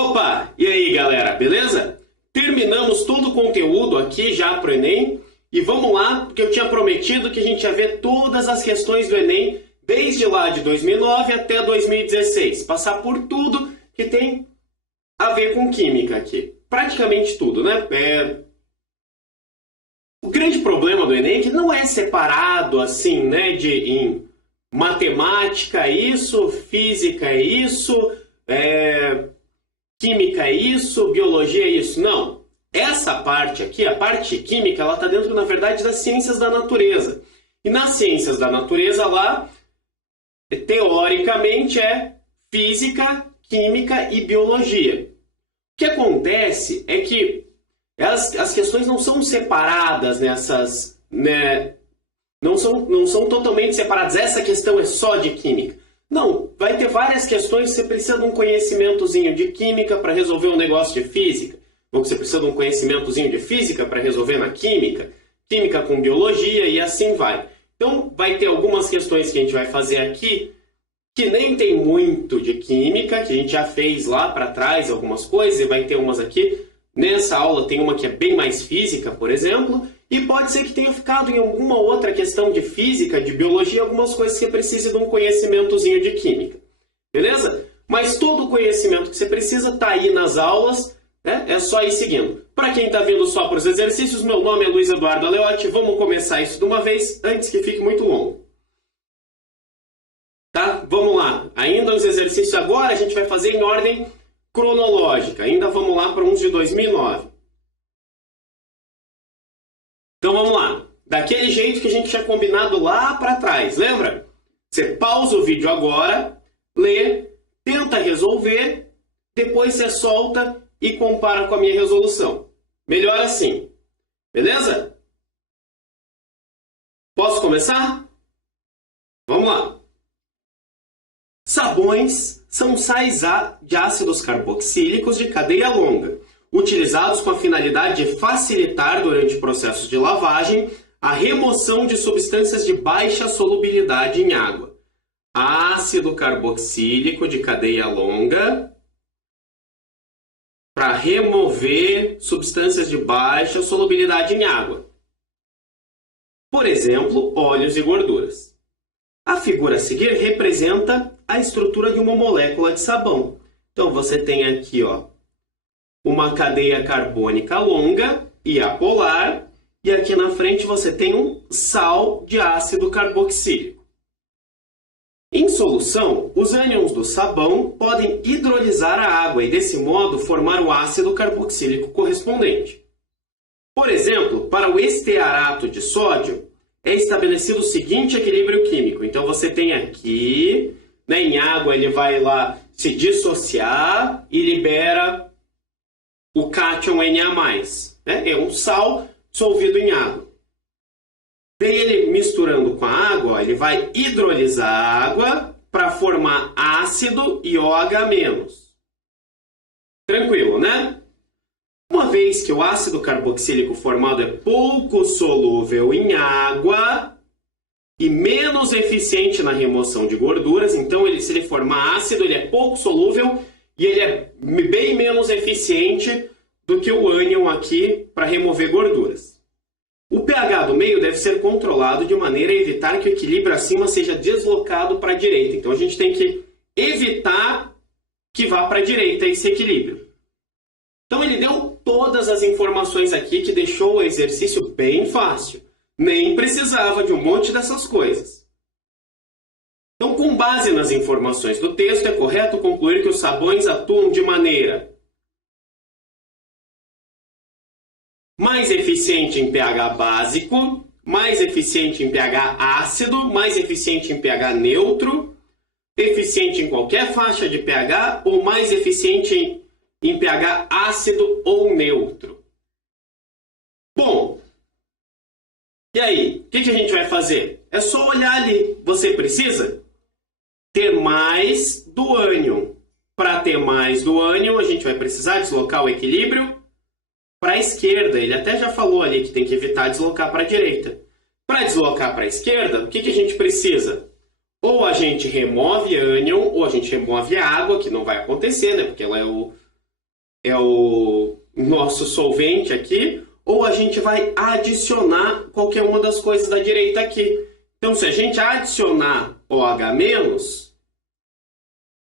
Opa! E aí, galera, beleza? Terminamos todo o conteúdo aqui já para o Enem e vamos lá, porque eu tinha prometido que a gente ia ver todas as questões do Enem desde lá de 2009 até 2016. Passar por tudo que tem a ver com química aqui. Praticamente tudo, né? O grande problema do Enem é que não é separado assim, né? Em matemática isso, física isso, química é isso, biologia é isso. Não. Essa parte aqui, a parte química, ela está dentro, na verdade, das ciências da natureza. E nas ciências da natureza lá, teoricamente, é física, química e biologia. O que acontece é que as questões não são separadas nessas, né? Não são totalmente separadas. Essa questão é só de química. Não, vai ter várias questões que você precisa de um conhecimentozinho de química para resolver um negócio de física. Ou que você precisa de um conhecimentozinho de física para resolver na química. Química com biologia e assim vai. Então, vai ter algumas questões que a gente vai fazer aqui que nem tem muito de química, que a gente já fez lá para trás algumas coisas, e vai ter umas aqui. Nessa aula tem uma que é bem mais física, por exemplo, e pode ser que tenha ficado em alguma outra questão de física, de biologia, algumas coisas que precise de um conhecimentozinho de química. Beleza? Mas todo o conhecimento que você precisa está aí nas aulas, né? É só ir seguindo. Para quem está vindo só para os exercícios, meu nome é Luiz Eduardo Aleotti. Vamos começar isso de uma vez, antes que fique muito longo. Tá? Vamos lá. Ainda os exercícios agora a gente vai fazer em ordem cronológica. Ainda vamos lá para uns de 2009. Então vamos lá. Daquele jeito que a gente tinha combinado lá para trás. Lembra? Você pausa o vídeo agora, lê, tenta resolver, depois você solta e compara com a minha resolução. Melhor assim. Beleza? Posso começar? Vamos lá. Sabões são sais de ácidos carboxílicos de cadeia longa, utilizados com a finalidade de facilitar, durante processos de lavagem, a remoção de substâncias de baixa solubilidade em água. Ácido carboxílico de cadeia longa para remover substâncias de baixa solubilidade em água. Por exemplo, óleos e gorduras. A figura a seguir representa a estrutura de uma molécula de sabão. Então, você tem aqui, uma cadeia carbônica longa e apolar, e aqui na frente você tem um sal de ácido carboxílico. Em solução, os ânions do sabão podem hidrolisar a água e, desse modo, formar o ácido carboxílico correspondente. Por exemplo, para o estearato de sódio, é estabelecido o seguinte equilíbrio químico. Então, você tem aqui, né, em água, ele vai lá se dissociar e libera o cátion Na+. Né? É um sal dissolvido em água. Daí, ele misturando com a água, ele vai hidrolisar a água para formar ácido e OH-. Tranquilo, né? Uma vez que o ácido carboxílico formado é pouco solúvel em água e menos eficiente na remoção de gorduras, então se ele formar ácido, ele é pouco solúvel e ele é bem menos eficiente do que o ânion aqui para remover gorduras. O pH do meio deve ser controlado de maneira a evitar que o equilíbrio acima seja deslocado para a direita. Então a gente tem que evitar que vá para a direita esse equilíbrio. Então ele deu todas as informações aqui que deixou o exercício bem fácil. Nem precisava de um monte dessas coisas. Então, com base nas informações do texto, é correto concluir que os sabões atuam de maneira mais eficiente em pH básico, mais eficiente em pH ácido, mais eficiente em pH neutro, eficiente em qualquer faixa de pH ou mais eficiente em pH ácido ou neutro. Bom, e aí? O que a gente vai fazer? É só olhar ali. Você precisa ter mais do ânion. Para ter mais do ânion, a gente vai precisar deslocar o equilíbrio para a esquerda. Ele até já falou ali que tem que evitar deslocar para a direita. Para deslocar para a esquerda, o que a gente precisa? Ou a gente remove ânion, ou a gente remove a água, que não vai acontecer, né? Porque ela é é o nosso solvente aqui, ou a gente vai adicionar qualquer uma das coisas da direita aqui. Então, se a gente adicionar OH-,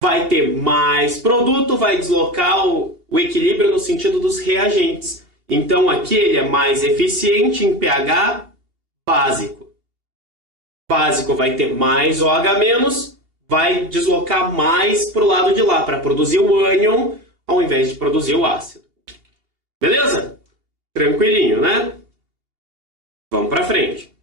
vai ter mais produto, vai deslocar o equilíbrio no sentido dos reagentes. Então, aqui ele é mais eficiente em pH básico. Básico vai ter mais OH-, vai deslocar mais para o lado de lá, para produzir o ânion, ao invés de produzir o ácido. Beleza? Tranquilinho, né? Vamos para frente.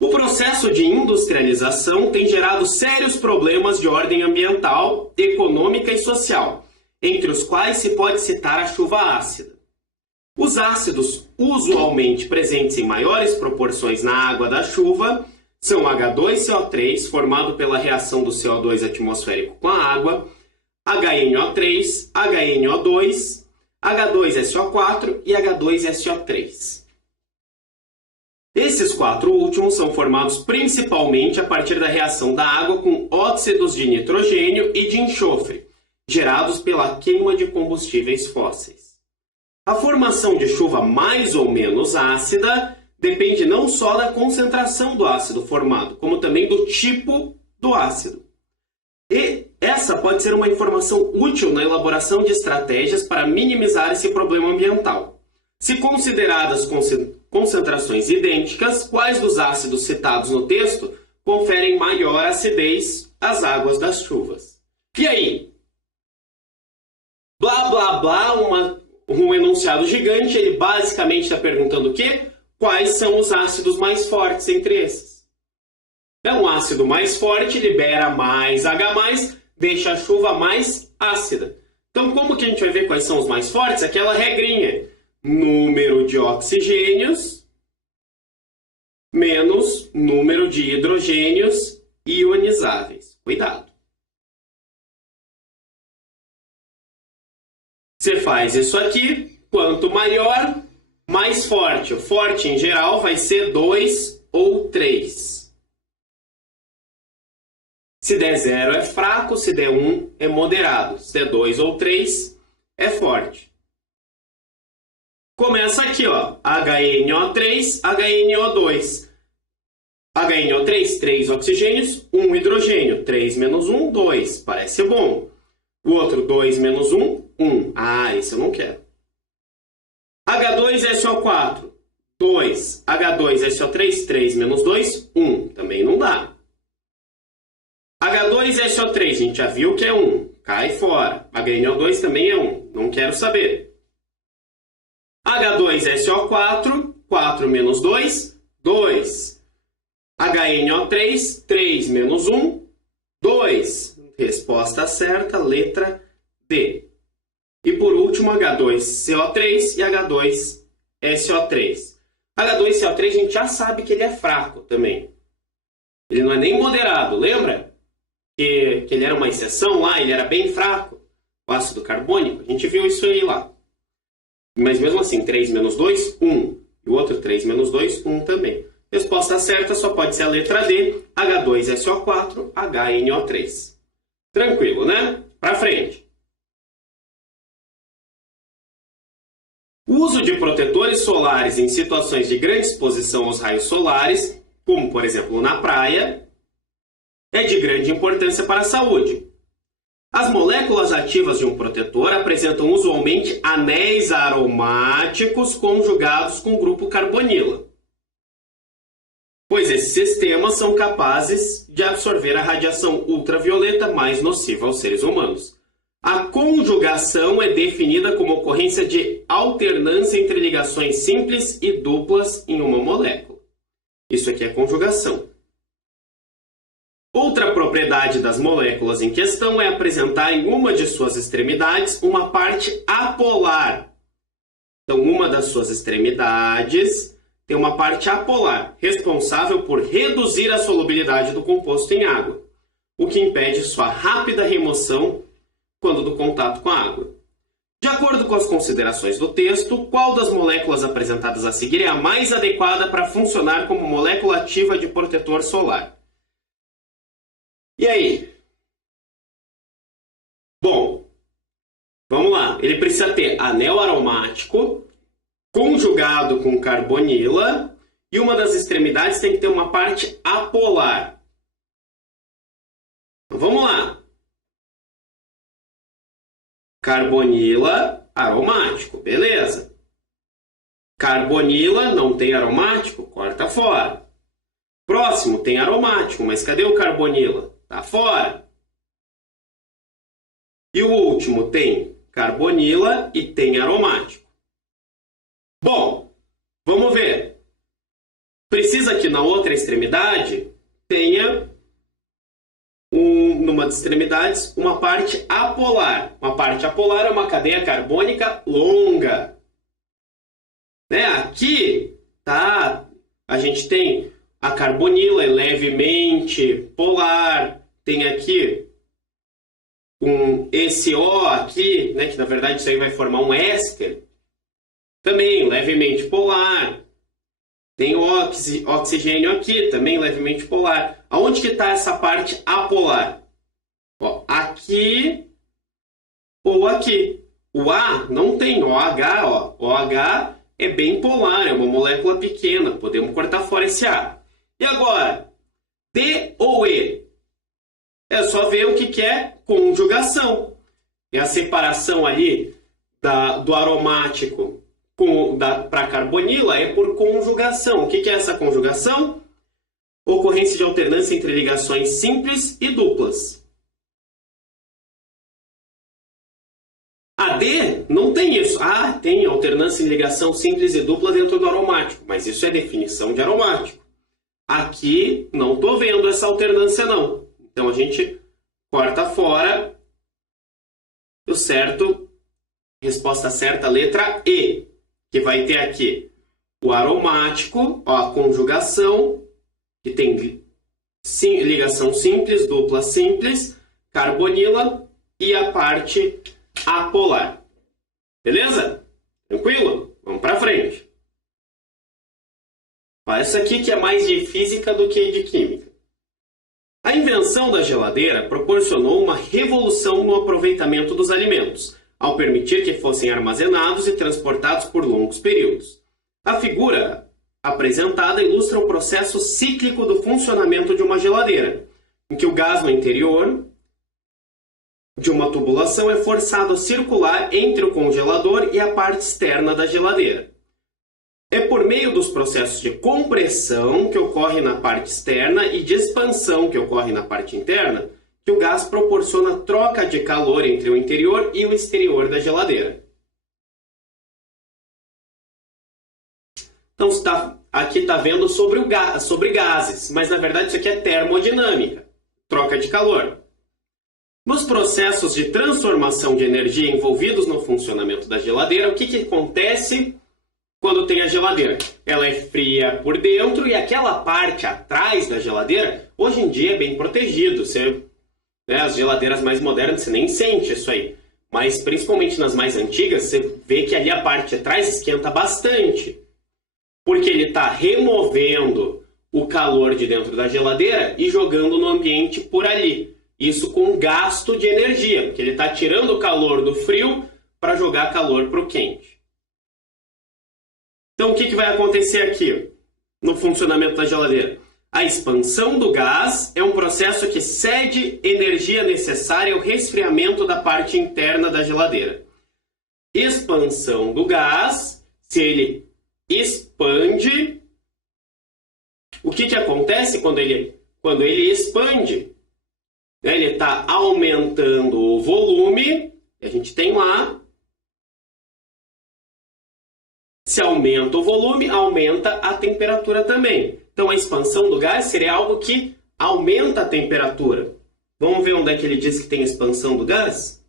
O processo de industrialização tem gerado sérios problemas de ordem ambiental, econômica e social, entre os quais se pode citar a chuva ácida. Os ácidos, usualmente presentes em maiores proporções na água da chuva, são H2CO3, formado pela reação do CO2 atmosférico com a água, HNO3, HNO2, H2SO4 e H2SO3. Esses quatro últimos são formados principalmente a partir da reação da água com óxidos de nitrogênio e de enxofre, gerados pela queima de combustíveis fósseis. A formação de chuva mais ou menos ácida depende não só da concentração do ácido formado, como também do tipo do ácido. E essa pode ser uma informação útil na elaboração de estratégias para minimizar esse problema ambiental. Se consideradas concentrações idênticas, quais dos ácidos citados no texto conferem maior acidez às águas das chuvas? E aí? Blá, blá, blá, um enunciado gigante, ele basicamente está perguntando o quê? Quais são os ácidos mais fortes entre esses? Então, o ácido mais forte libera mais H+, deixa a chuva mais ácida. Então, como que a gente vai ver quais são os mais fortes? Aquela regrinha. Número de oxigênios menos número de hidrogênios ionizáveis. Cuidado. Você faz isso aqui, quanto maior, mais forte. O forte, em geral, vai ser 2 ou 3. Se der 0 é fraco, se der 1 é moderado. Se der 2 ou 3 é forte. Começa aqui, ó, HNO3, HNO2. HNO3, 3 oxigênios, 1 hidrogênio. 3 menos 1, 2. Parece bom. O outro, 2 menos 1, 1. Ah, esse eu não quero. H2SO4, 2. H2SO3, 3 menos 2, 1. Também não dá. H2SO3, a gente já viu que é 1. Cai fora. HNO2 também é 1. Não quero saber. H2SO4, 4 menos 2, 2. HNO3, 3 menos 1, 2. Resposta certa, letra D. E por último, H2CO3 e H2SO3. H2CO3 a gente já sabe que ele é fraco também. Ele não é nem moderado, lembra? Que ele era uma exceção lá, ele era bem fraco. O ácido carbônico, a gente viu isso aí lá. Mas mesmo assim, 3 menos 2, 1. E o outro 3 menos 2, 1 também. Resposta certa só pode ser a letra D, H2SO4, HNO3. Tranquilo, né? Pra frente. O uso de protetores solares em situações de grande exposição aos raios solares, como por exemplo na praia, é de grande importância para a saúde. As moléculas ativas de um protetor apresentam usualmente anéis aromáticos conjugados com o grupo carbonila, pois esses sistemas são capazes de absorver a radiação ultravioleta mais nociva aos seres humanos. A conjugação é definida como ocorrência de alternância entre ligações simples e duplas em uma molécula. Isso aqui é conjugação. Outra propriedade das moléculas em questão é apresentar em uma de suas extremidades uma parte apolar. Então, uma das suas extremidades tem uma parte apolar, responsável por reduzir a solubilidade do composto em água, o que impede sua rápida remoção quando do contato com a água. De acordo com as considerações do texto, qual das moléculas apresentadas a seguir é a mais adequada para funcionar como molécula ativa de protetor solar? E aí? Bom, vamos lá. Ele precisa ter anel aromático conjugado com carbonila e uma das extremidades tem que ter uma parte apolar. Então, vamos lá. Carbonila, aromático, beleza. Carbonila não tem aromático, corta fora. Próximo tem aromático, mas cadê o carbonila? Tá fora. E o último tem carbonila e tem aromático. Bom, vamos ver. Precisa que na outra extremidade tenha, numa das extremidades, uma parte apolar. Uma parte apolar é uma cadeia carbônica longa. Né? Aqui, tá, a gente tem a carbonila, é levemente polar. Tem aqui esse O aqui, né, que na verdade isso aí vai formar um éster. Também levemente polar. Tem oxigênio aqui, também levemente polar. Aonde que está essa parte apolar? Ó, aqui ou aqui. O A não tem OH, ó. OH é bem polar, é uma molécula pequena. Podemos cortar fora esse A. E agora, D ou E? É só ver o que é conjugação. É a separação ali do aromático para carbonila é por conjugação. O que é essa conjugação? Ocorrência de alternância entre ligações simples e duplas. A D não tem isso. Ah, tem alternância em ligação simples e dupla dentro do aromático, mas isso é definição de aromático. Aqui não estou vendo essa alternância não. Então a gente corta fora. O certo, resposta certa, letra E, que vai ter aqui o aromático, ó, a conjugação, que tem ligação simples, dupla simples, carbonila e a parte apolar. Beleza? Tranquilo? Vamos para frente. Ó, essa aqui que é mais de física do que de química. A invenção da geladeira proporcionou uma revolução no aproveitamento dos alimentos, ao permitir que fossem armazenados e transportados por longos períodos. A figura apresentada ilustra o processo cíclico do funcionamento de uma geladeira, em que o gás no interior de uma tubulação é forçado a circular entre o congelador e a parte externa da geladeira. É por meio dos processos de compressão, que ocorre na parte externa, e de expansão, que ocorre na parte interna, que o gás proporciona troca de calor entre o interior e o exterior da geladeira. Então, aqui está vendo sobre gases, mas na verdade isso aqui é termodinâmica, troca de calor. Nos processos de transformação de energia envolvidos no funcionamento da geladeira, o que acontece quando tem a geladeira? Ela é fria por dentro e aquela parte atrás da geladeira, hoje em dia é bem protegido. As geladeiras mais modernas você nem sente isso aí. Mas principalmente nas mais antigas, você vê que ali a parte de trás esquenta bastante. Porque ele está removendo o calor de dentro da geladeira e jogando no ambiente por ali. Isso com gasto de energia, porque ele está tirando o calor do frio para jogar calor para o quente. Então, o que vai acontecer aqui no funcionamento da geladeira? A expansão do gás é um processo que cede energia necessária ao resfriamento da parte interna da geladeira. Expansão do gás, se ele expande, o que acontece quando ele expande? Ele está aumentando o volume, a gente tem lá. Se aumenta o volume, aumenta a temperatura também. Então, a expansão do gás seria algo que aumenta a temperatura. Vamos ver onde é que ele diz que tem expansão do gás?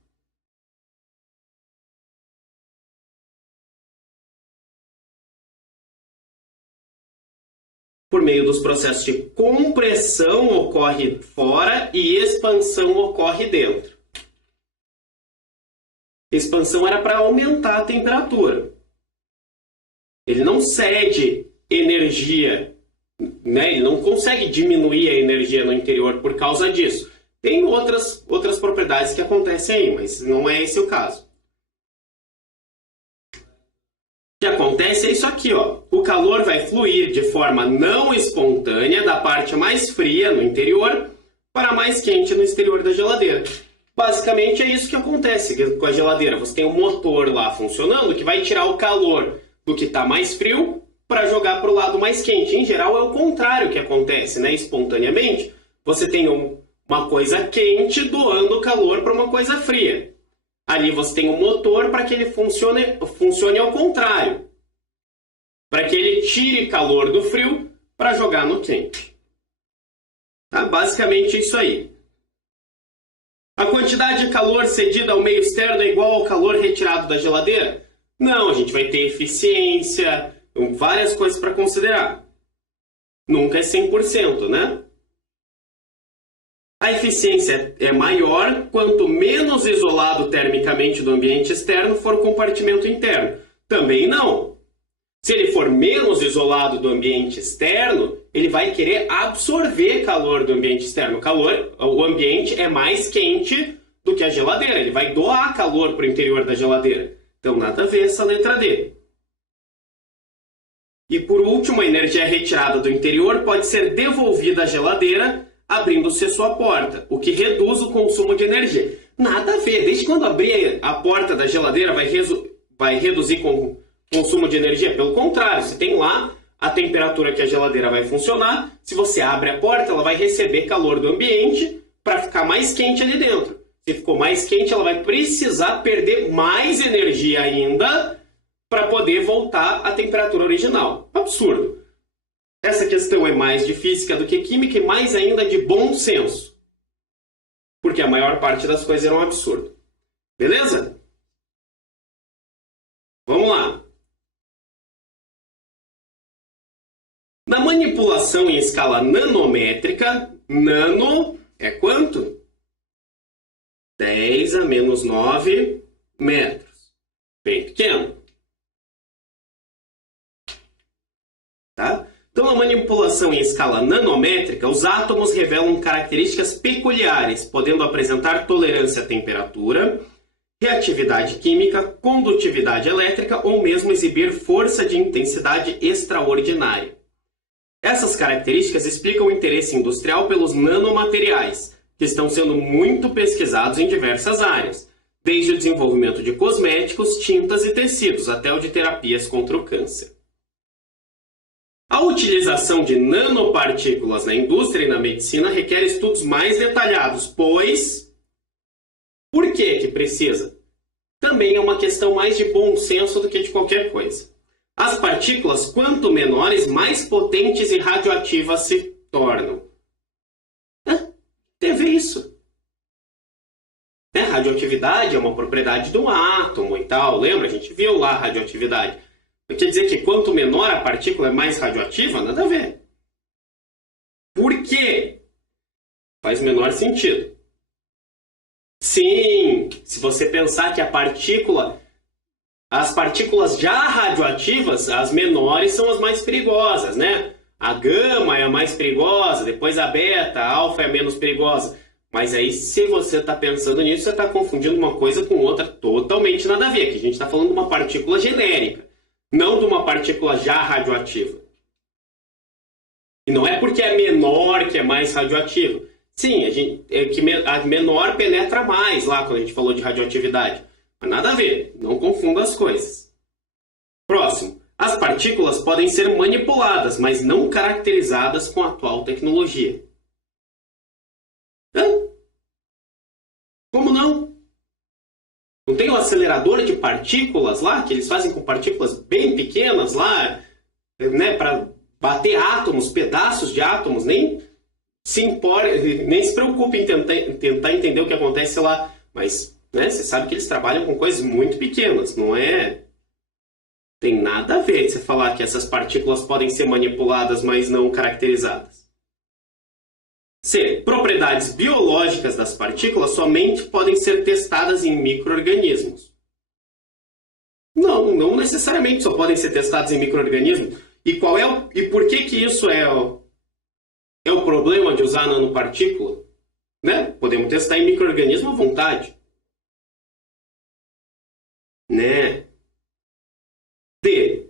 Por meio dos processos de compressão ocorre fora e expansão ocorre dentro. Expansão era para aumentar a temperatura. Ele não cede energia, né? Ele não consegue diminuir a energia no interior por causa disso. Tem outras propriedades que acontecem aí, mas não é esse o caso. O que acontece é isso aqui, ó. O calor vai fluir de forma não espontânea da parte mais fria no interior para a mais quente no exterior da geladeira. Basicamente é isso que acontece com a geladeira. Você tem um motor lá funcionando que vai tirar o calor do que está mais frio para jogar para o lado mais quente. Em geral é o contrário que acontece, né? Espontaneamente, você tem uma coisa quente doando calor para uma coisa fria. Ali você tem um motor para que ele funcione ao contrário. Para que ele tire calor do frio para jogar no quente. Tá? Basicamente isso aí. A quantidade de calor cedida ao meio externo é igual ao calor retirado da geladeira? Não, a gente vai ter eficiência, várias coisas para considerar. Nunca é 100%, né? A eficiência é maior quanto menos isolado termicamente do ambiente externo for o compartimento interno. Também não. Se ele for menos isolado do ambiente externo, ele vai querer absorver calor do ambiente externo. O ambiente é mais quente do que a geladeira. Ele vai doar calor para o interior da geladeira. Então, nada a ver essa letra D. E por último, a energia retirada do interior pode ser devolvida à geladeira abrindo-se a sua porta, o que reduz o consumo de energia. Nada a ver. Desde quando abrir a porta da geladeira vai reduzir o consumo de energia? Pelo contrário, você tem lá a temperatura que a geladeira vai funcionar. Se você abre a porta, ela vai receber calor do ambiente para ficar mais quente ali dentro. Se ficou mais quente, ela vai precisar perder mais energia ainda para poder voltar à temperatura original. Absurdo. Essa questão é mais de física do que química e mais ainda de bom senso. Porque a maior parte das coisas era um absurdo. Beleza? Vamos lá. Na manipulação em escala nanométrica, nano é quanto? 10 a menos 9 metros. Bem pequeno. Tá? Então, na manipulação em escala nanométrica, os átomos revelam características peculiares, podendo apresentar tolerância à temperatura, reatividade química, condutividade elétrica ou mesmo exibir força de intensidade extraordinária. Essas características explicam o interesse industrial pelos nanomateriais, que estão sendo muito pesquisados em diversas áreas, desde o desenvolvimento de cosméticos, tintas e tecidos, até o de terapias contra o câncer. A utilização de nanopartículas na indústria e na medicina requer estudos mais detalhados, pois... Por que precisa? Também é uma questão mais de bom senso do que de qualquer coisa. As partículas, quanto menores, mais potentes e radioativas se tornam. Tem a ver isso. Radioatividade é uma propriedade do átomo e tal. Lembra? A gente viu lá a radioatividade. Quer dizer que quanto menor a partícula é mais radioativa? Nada a ver. Por quê? Faz o menor sentido. Sim, se você pensar que as partículas já radioativas, as menores são as mais perigosas, né? A gama é a mais perigosa, depois a beta, a alfa é a menos perigosa. Mas aí, se você está pensando nisso, você está confundindo uma coisa com outra totalmente nada a ver. Aqui a gente está falando de uma partícula genérica, não de uma partícula já radioativa. E não é porque é menor que é mais radioativa. Sim, a menor penetra mais lá quando a gente falou de radioatividade. Mas nada a ver, não confunda as coisas. Próximo. As partículas podem ser manipuladas, mas não caracterizadas com a atual tecnologia. Como não? Não tem um acelerador de partículas lá, que eles fazem com partículas bem pequenas lá, né, para bater átomos, pedaços de átomos, nem se preocupe em tentar entender o que acontece lá. Mas, né, você sabe que eles trabalham com coisas muito pequenas, não é? Tem nada a ver de você falar que essas partículas podem ser manipuladas, mas não caracterizadas. C. Propriedades biológicas das partículas somente podem ser testadas em micro-organismos. Não necessariamente só podem ser testadas em micro-organismos. E por que isso é o problema de usar nanopartícula? né? Podemos testar em micro-organismo à vontade. Né? D.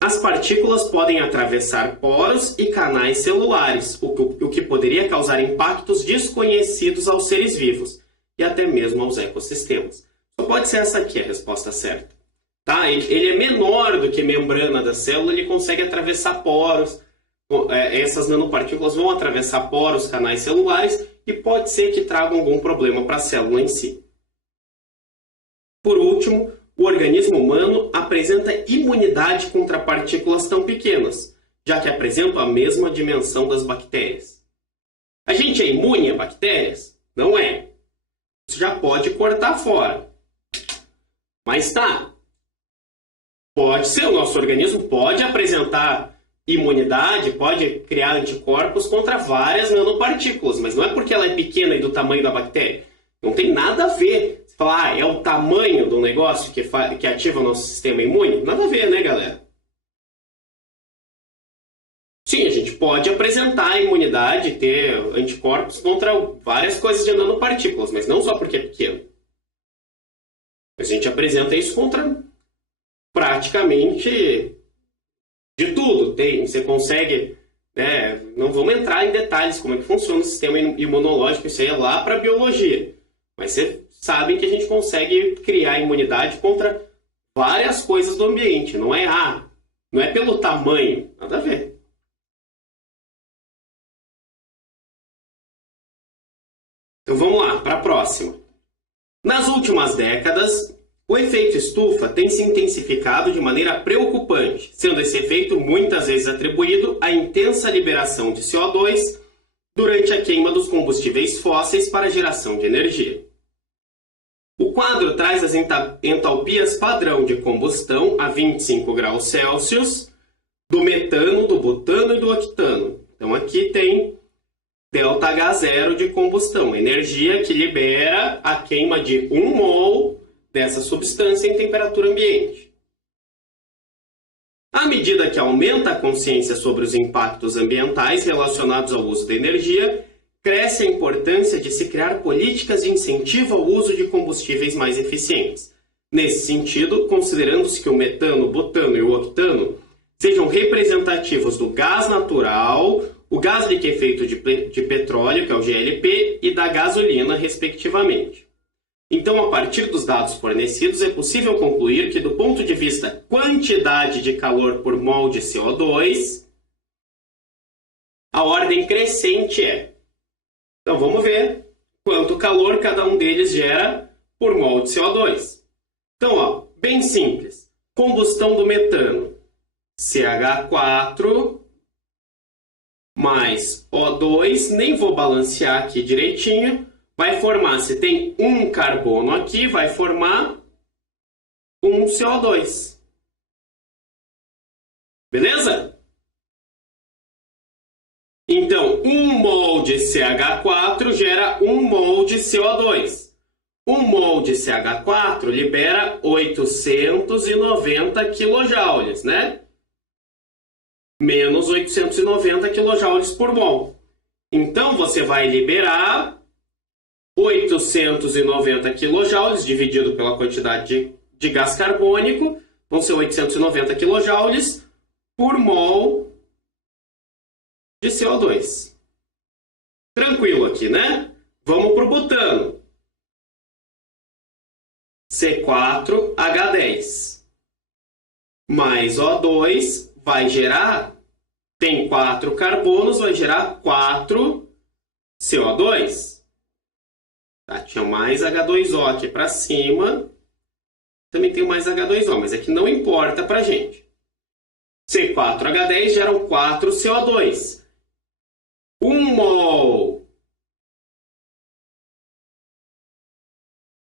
As partículas podem atravessar poros e canais celulares, o que poderia causar impactos desconhecidos aos seres vivos e até mesmo aos ecossistemas. Só pode ser essa aqui a resposta certa. Tá? Ele é menor do que a membrana da célula, ele consegue atravessar poros. Essas nanopartículas vão atravessar poros, canais celulares e pode ser que tragam algum problema para a célula em si. Por último, o organismo humano apresenta imunidade contra partículas tão pequenas, já que apresentam a mesma dimensão das bactérias. A gente é imune a bactérias? Não é. Isso já pode cortar fora. Mas tá. Pode ser, o nosso organismo pode apresentar imunidade, pode criar anticorpos contra várias nanopartículas, mas não é porque ela é pequena e do tamanho da bactéria. Não tem nada a ver. Você fala, é o tamanho do negócio que ativa o nosso sistema imune? Nada a ver, né, galera? Sim, a gente pode apresentar imunidade, ter anticorpos contra várias coisas de nanopartículas, mas não só porque é pequeno. A gente apresenta isso contra praticamente de tudo. Você consegue, né, não vamos entrar em detalhes como é que funciona o sistema imunológico, isso aí é lá para a biologia. Mas você sabe que a gente consegue criar imunidade contra várias coisas do ambiente. Não é pelo tamanho, nada a ver. Então vamos lá, para a próxima. Nas últimas décadas, o efeito estufa tem se intensificado de maneira preocupante, sendo esse efeito muitas vezes atribuído à intensa liberação de CO2 durante a queima dos combustíveis fósseis para a geração de energia. O quadro traz as entalpias padrão de combustão a 25 graus Celsius do metano, do butano e do octano. Então aqui tem ΔH0 de combustão, energia que libera a queima de 1 mol dessa substância em temperatura ambiente. À medida que aumenta a consciência sobre os impactos ambientais relacionados ao uso da energia, cresce a importância de se criar políticas de incentivo ao uso de combustíveis mais eficientes. Nesse sentido, considerando-se que o metano, o butano e o octano sejam representativos do gás natural, o gás de efeito de petróleo, que é o GLP, e da gasolina, respectivamente. Então, a partir dos dados fornecidos, é possível concluir que, do ponto de vista quantidade de calor por mol de CO2, a ordem crescente é. Então, vamos ver quanto calor cada um deles gera por mol de CO2. Então, bem simples. Combustão do metano, CH4 mais O2, nem vou balancear aqui direitinho, vai formar, se tem um carbono aqui, vai formar um CO2. Beleza? Então, 1 mol de CH4 gera 1 mol de CO2. 1 mol de CH4 libera 890 kJ, né? Menos 890 kJ por mol. Então, você vai liberar 890 kJ dividido pela quantidade de gás carbônico, vão ser 890 kJ por mol de CO2. Tranquilo aqui, né? Vamos para o butano. C4H10 mais O2 vai gerar, tem 4 carbonos, vai gerar 4 CO2. Tá, tinha mais H2O aqui para cima. Também tem mais H2O, mas aqui não importa para a gente. C4H10 geram 4 CO2. 1 mol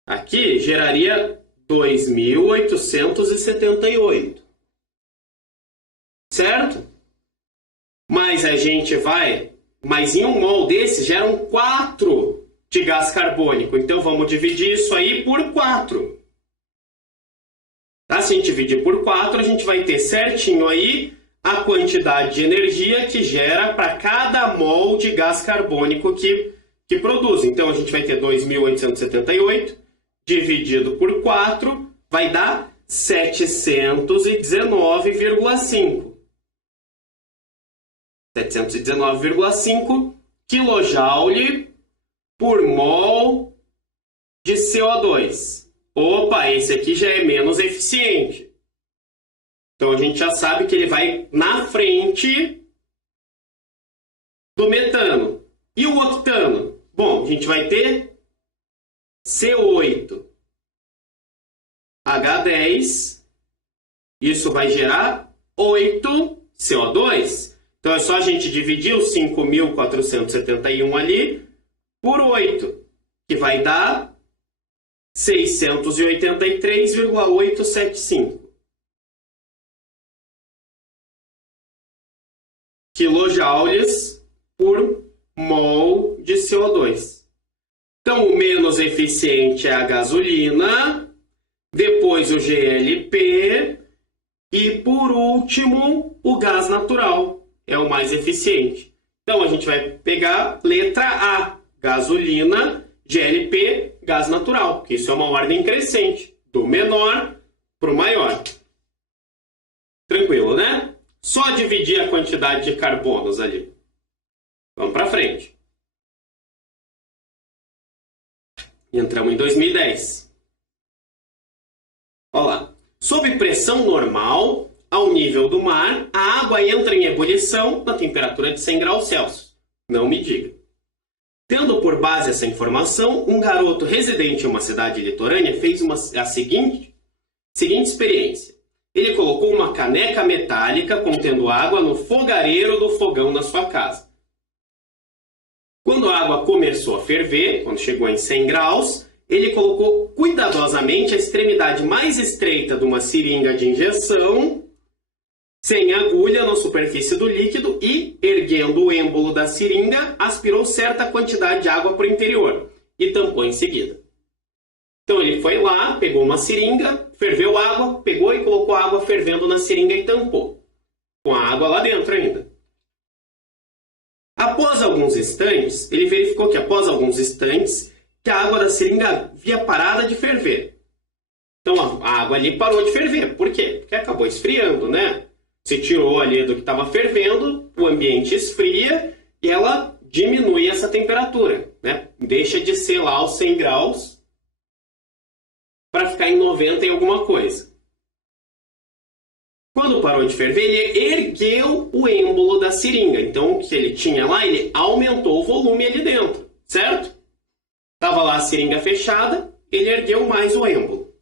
aqui geraria 2.878. Certo? Mas a gente vai... Mas em 1 mol desses geram 4 de gás carbônico. Então, vamos dividir isso aí por 4. Tá? Se a gente dividir por 4, a gente vai ter certinho aí a quantidade de energia que gera para cada mol de gás carbônico que que produz. Então, a gente vai ter 2.878 dividido por 4, vai dar 719,5. 719,5 kJ por mol de CO2. Opa, esse aqui já é menos eficiente. Então, a gente já sabe que ele vai na frente do metano. E o octano? Bom, a gente vai ter C8, H10, isso vai gerar 8 CO2. Então, é só a gente dividir os 5.471 ali por 8, que vai dar 683,875 quilojoules por mol de CO2. Então, o menos eficiente é a gasolina, depois o GLP e, por último, o gás natural. É o mais eficiente. Então, a gente vai pegar letra A, gasolina, GLP, gás natural, porque isso é uma ordem crescente, do menor para o maior. Tranquilo, né? Só dividir a quantidade de carbonos ali. Vamos para frente. Entramos em 2010. Olha lá. Sob pressão normal, ao nível do mar, a água entra em ebulição na temperatura de 100 graus Celsius. Não me diga. Tendo por base essa informação, um garoto residente em uma cidade litorânea fez a seguinte experiência. Ele colocou uma caneca metálica contendo água no fogareiro do fogão na sua casa. Quando a água começou a ferver, quando chegou em 100 graus, ele colocou cuidadosamente a extremidade mais estreita de uma seringa de injeção, sem agulha, na superfície do líquido e, erguendo o êmbolo da seringa, aspirou certa quantidade de água para o interior e tampou em seguida. Então ele foi lá, pegou uma seringa, ferveu água, pegou e colocou a água fervendo na seringa e tampou, com a água lá dentro ainda. Após alguns instantes, ele verificou que que a água da seringa havia parado de ferver. Então a água ali parou de ferver. Por quê? Porque acabou esfriando, né? Você tirou ali do que estava fervendo, o ambiente esfria e ela diminui essa temperatura, né? Deixa de ser lá os 100 graus para ficar em 90 e alguma coisa. Quando parou de ferver, ele ergueu o êmbolo da seringa. Então, o que ele tinha lá, ele aumentou o volume ali dentro, certo? Estava lá a seringa fechada, ele ergueu mais o êmbolo.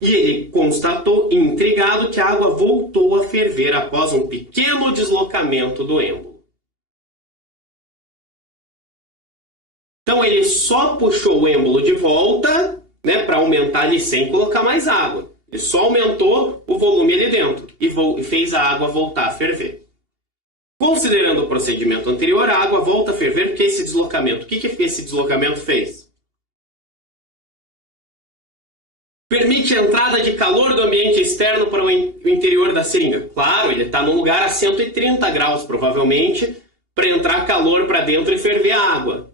E ele constatou, intrigado, que a água voltou a ferver após um pequeno deslocamento do êmbolo. Então, ele só puxou o êmbolo de volta, né, para aumentar ali sem colocar mais água. Ele só aumentou o volume ali dentro e fez a água voltar a ferver. Considerando o procedimento anterior, a água volta a ferver porque esse deslocamento. O que esse deslocamento fez? Permite a entrada de calor do ambiente externo para o interior da seringa. Claro, ele está num lugar a 130 graus, provavelmente, para entrar calor para dentro e ferver a água.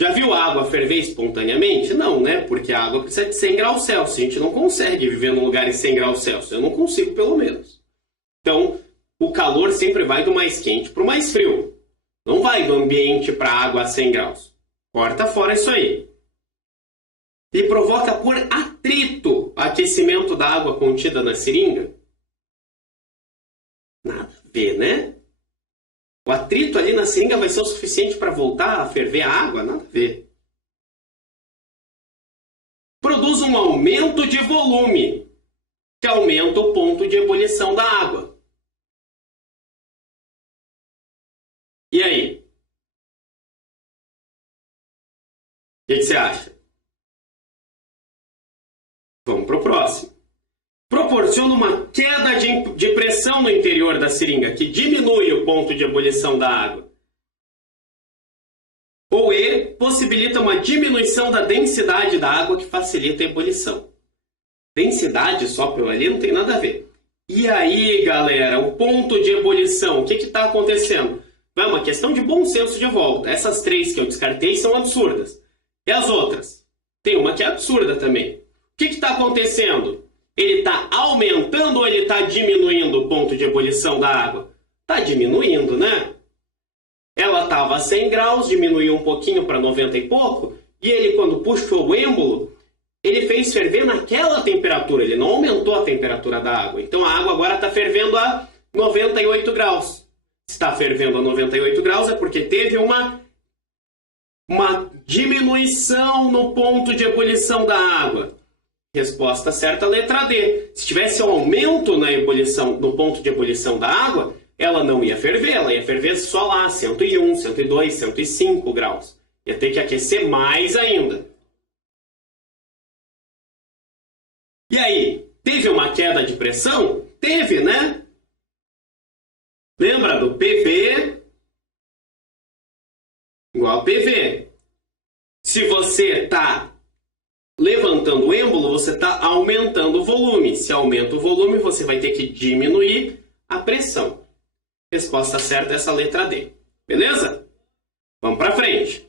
Já viu a água ferver espontaneamente? Não, né? Porque a água precisa de 100 graus Celsius. A gente não consegue viver num lugar em 100 graus Celsius. Eu não consigo, pelo menos. Então, o calor sempre vai do mais quente para o mais frio. Não vai do ambiente para a água a 100 graus. Corta fora isso aí. E provoca por atrito o aquecimento da água contida na seringa? Nada a ver, né? O atrito ali na seringa vai ser o suficiente para voltar a ferver a água? Nada a ver. Produz um aumento de volume, que aumenta o ponto de ebulição da água. E aí? O que você acha? Vamos para o próximo. Proporciona uma queda de pressão no interior da seringa, que diminui o ponto de ebulição da água. Ou E, possibilita uma diminuição da densidade da água, que facilita a ebulição. Densidade só pelo ali não tem nada a ver. E aí, galera, o ponto de ebulição, o que está acontecendo? É uma questão de bom senso de volta. Essas 3 que eu descartei são absurdas. E as outras? Tem uma que é absurda também. O que está acontecendo? Ele está aumentando ou ele está diminuindo o ponto de ebulição da água? Está diminuindo, né? Ela estava a 100 graus, diminuiu um pouquinho para 90 e pouco, e ele, quando puxou o êmbolo, ele fez ferver naquela temperatura, ele não aumentou a temperatura da água. Então a água agora está fervendo a 98 graus. Se está fervendo a 98 graus é porque teve uma diminuição no ponto de ebulição da água. Resposta certa, letra D. Se tivesse um aumento na ebulição, no ponto de ebulição da água, ela não ia ferver, ela ia ferver só lá, 101, 102, 105 graus. Ia ter que aquecer mais ainda. E aí, teve uma queda de pressão? Teve, né? Lembra do PV igual a PV. Se você está levantando o êmbolo, você está aumentando o volume. Se aumenta o volume, você vai ter que diminuir a pressão. Resposta certa é essa letra D. Beleza? Vamos para frente.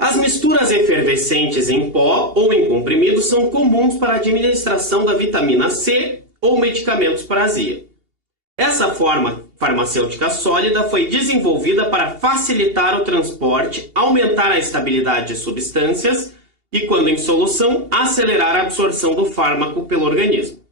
As misturas efervescentes em pó ou em comprimido são comuns para a administração da vitamina C ou medicamentos para azia. Essa forma farmacêutica sólida foi desenvolvida para facilitar o transporte, aumentar a estabilidade de substâncias e, quando em solução, acelerar a absorção do fármaco pelo organismo.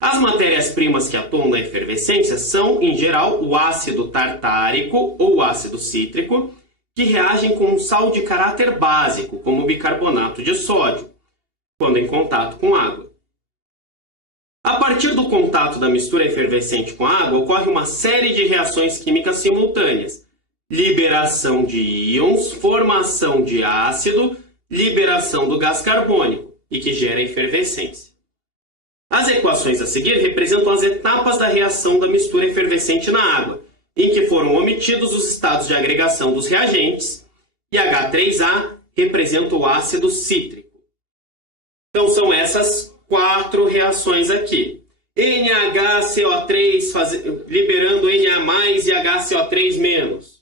As matérias-primas que atuam na efervescência são, em geral, o ácido tartárico ou ácido cítrico, que reagem com um sal de caráter básico, como o bicarbonato de sódio, quando em contato com água. A partir do contato da mistura efervescente com a água, ocorre uma série de reações químicas simultâneas. Liberação de íons, formação de ácido, liberação do gás carbônico, e que gera efervescência. As equações a seguir representam as etapas da reação da mistura efervescente na água, em que foram omitidos os estados de agregação dos reagentes, e H3A representa o ácido cítrico. Então são essas 4 reações aqui. NaHCO3 liberando Na+, e HCO3-.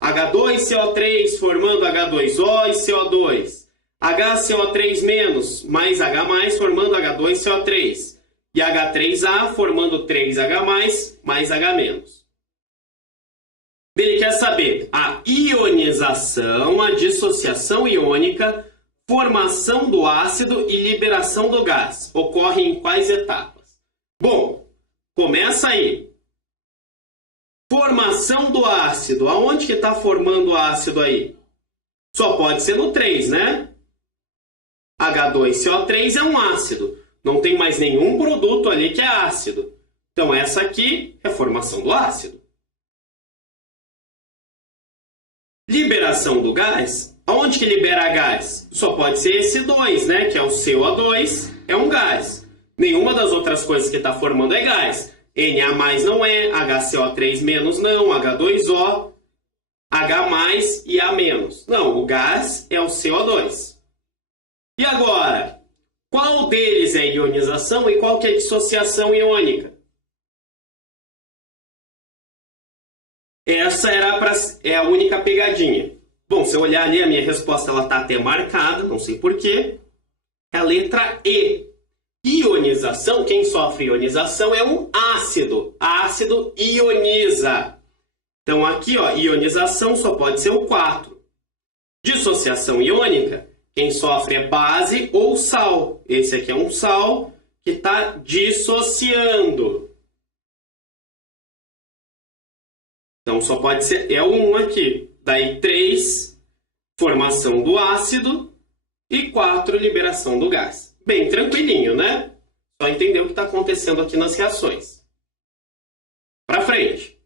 H2CO3 formando H2O e CO2. HCO3- mais H+, formando H2CO3. E H3A formando 3H+, mais H-. Ele quer saber a ionização, a dissociação iônica, formação do ácido e liberação do gás. Ocorre em quais etapas? Bom, começa aí. Formação do ácido. Aonde que está formando o ácido aí? Só pode ser no 3, né? H2CO3 é um ácido. Não tem mais nenhum produto ali que é ácido. Então essa aqui é a formação do ácido. Liberação do gás. Aonde que libera gás? Só pode ser esse 2, né? Que é o CO2, é um gás. Nenhuma das outras coisas que está formando é gás. Na+ não é, HCO3- não, H2O, H+ e A-. Não, o gás é o CO2. E agora, qual deles é ionização e qual que é dissociação iônica? Essa é a única pegadinha. Bom, se eu olhar ali, a minha resposta está até marcada, não sei porquê. É a letra E. Ionização, quem sofre ionização é um ácido. Ácido ioniza. Então aqui, ó, ionização só pode ser o 4. Dissociação iônica, quem sofre é base ou sal. Esse aqui é um sal que está dissociando. Então só pode ser, é o 1 aqui. Daí 3, formação do ácido e 4, liberação do gás. Bem tranquilinho, né? Só entender o que está acontecendo aqui nas reações. Para frente.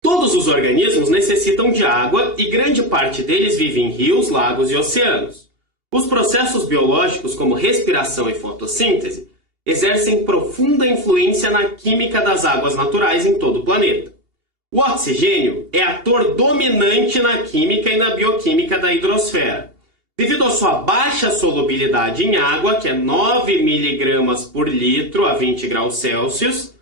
Todos os organismos necessitam de água e grande parte deles vive em rios, lagos e oceanos. Os processos biológicos, como respiração e fotossíntese, exercem profunda influência na química das águas naturais em todo o planeta. O oxigênio é ator dominante na química e na bioquímica da hidrosfera. Devido à sua baixa solubilidade em água, que é 9 mg por litro a 20 graus Celsius,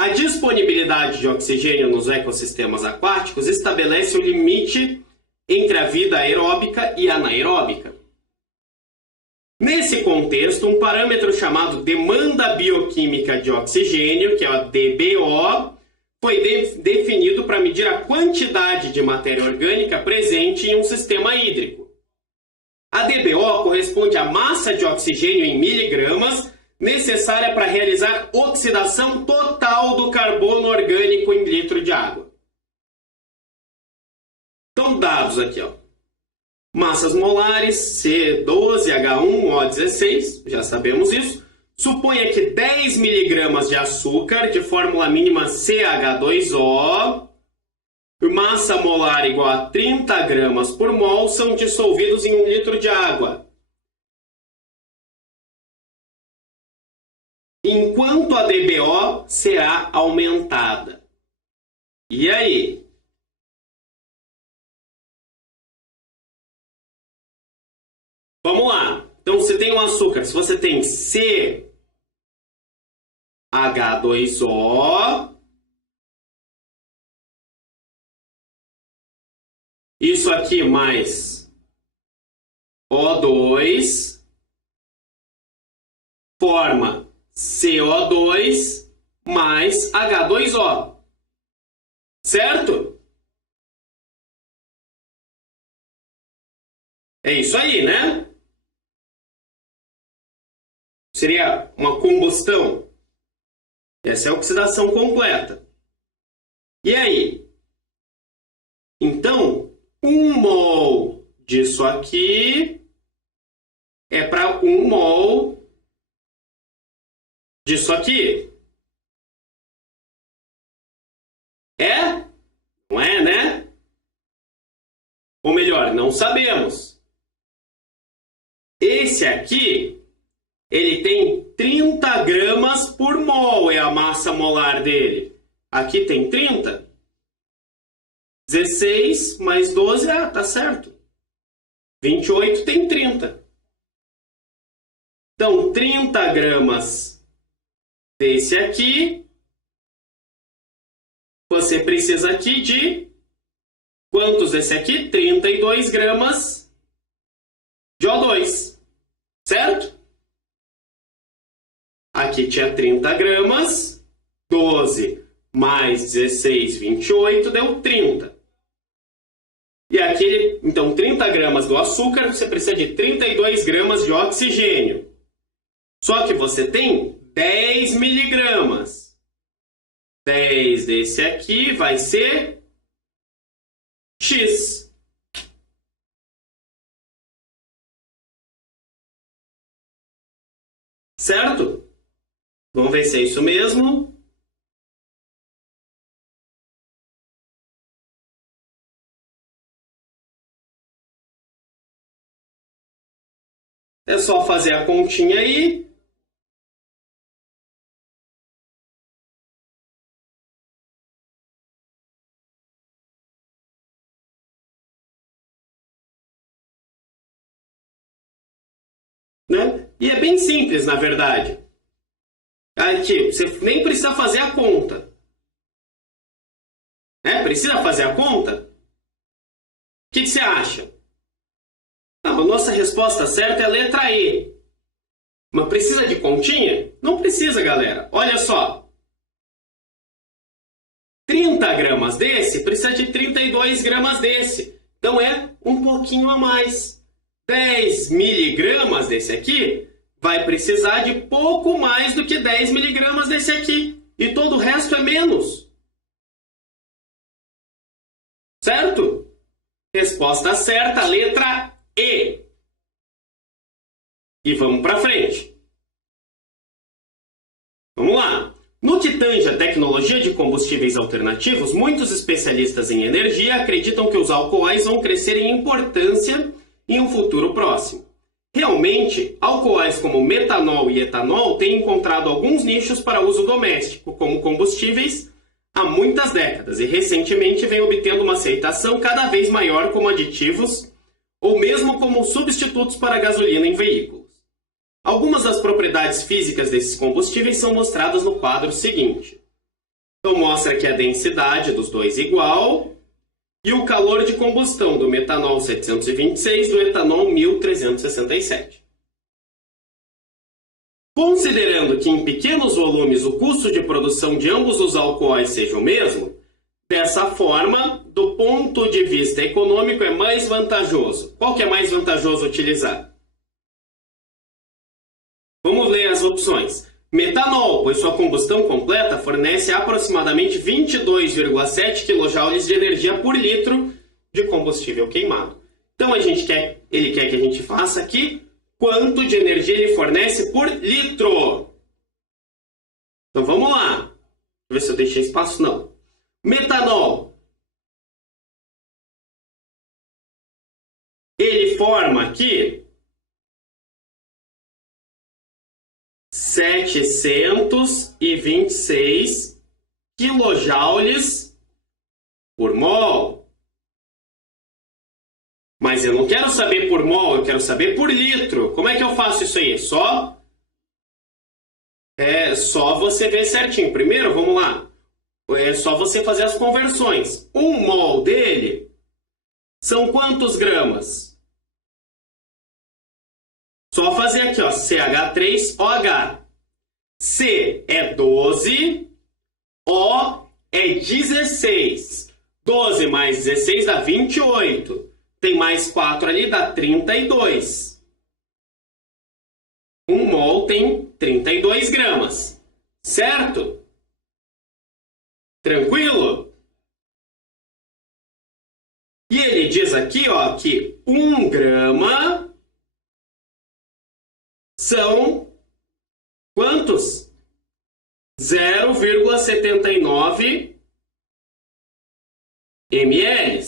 A disponibilidade de oxigênio nos ecossistemas aquáticos estabelece o limite entre a vida aeróbica e anaeróbica. Nesse contexto, um parâmetro chamado demanda bioquímica de oxigênio, que é a DBO, foi definido para medir a quantidade de matéria orgânica presente em um sistema hídrico. A DBO corresponde à massa de oxigênio em miligramas necessária para realizar oxidação total do carbono orgânico em litro de água. Então, dados aqui, ó. Massas molares, C12H1O16, já sabemos isso. Suponha que 10 mg de açúcar de fórmula mínima CH2O, massa molar igual a 30 gramas por mol, são dissolvidos em 1 litro de água. Enquanto a DBO será aumentada. E aí? Vamos lá. Então, você tem um açúcar. Se você tem CH2O, isso aqui mais O2, forma CO2 mais H2O. Certo? É isso aí, né? Seria uma combustão. Essa é a oxidação completa. E aí? Então, 1 mol disso aqui é para 1 mol disso aqui. É? Não é, né? Ou melhor, não sabemos. Esse aqui, ele tem 30 gramas por mol, é a massa molar dele. Aqui tem 30. 16 mais 12, tá certo. 28 tem 30. Então, 30 gramas desse aqui, você precisa aqui de quantos desse aqui? 32 gramas de O2, certo? Aqui tinha 30 gramas, 12 mais 16, 28, deu 30. E aqui, então, 30 gramas do açúcar, você precisa de 32 gramas de oxigênio. Só que você tem 10 miligramas. 10 desse aqui vai ser X. Certo? Vamos ver se é isso mesmo. É só fazer a continha aí. Né? E é bem simples, na verdade. Aqui, você nem precisa fazer a conta. Né? Precisa fazer a conta? O que você acha? A nossa resposta certa é a letra E. Mas precisa de continha? Não precisa, galera. Olha só. 30 gramas desse precisa de 32 gramas desse. Então é um pouquinho a mais. 10 miligramas desse aqui vai precisar de pouco mais do que 10 miligramas desse aqui. E todo o resto é menos. Certo? Resposta certa, letra E. E vamos para frente. Vamos lá. No que tange a tecnologia de combustíveis alternativos, muitos especialistas em energia acreditam que os alcoóis vão crescer em importância em um futuro próximo. Realmente, alcoóis como metanol e etanol têm encontrado alguns nichos para uso doméstico, como combustíveis, há muitas décadas e recentemente vem obtendo uma aceitação cada vez maior como aditivos ou mesmo como substitutos para a gasolina em veículos. Algumas das propriedades físicas desses combustíveis são mostradas no quadro seguinte. Então, mostra que a densidade dos dois é igual e o calor de combustão do metanol 726 do etanol 1367. Considerando que em pequenos volumes o custo de produção de ambos os alcoóis seja o mesmo, dessa forma, do ponto de vista econômico, é mais vantajoso. Qual que é mais vantajoso utilizar? Vamos ler as opções. Metanol, pois sua combustão completa fornece aproximadamente 22,7 kJ de energia por litro de combustível queimado. Então, ele quer que a gente faça aqui quanto de energia ele fornece por litro. Então, vamos lá. Deixa eu ver se eu deixei espaço. Não. Metanol. Ele forma aqui 726 quilojoules por mol. Mas eu não quero saber por mol, eu quero saber por litro. Como é que eu faço isso aí? Só você ver certinho. Primeiro, vamos lá. É só você fazer as conversões. 1 mol dele são quantos gramas? Só fazer aqui, ó, CH3OH. C é 12, O é 16. 12 mais 16 dá 28. Tem mais 4 ali, dá 32. 1 mol tem 32 gramas. Certo? Tranquilo? E ele diz aqui, ó, que 1 grama são quantos? 0,79 ml.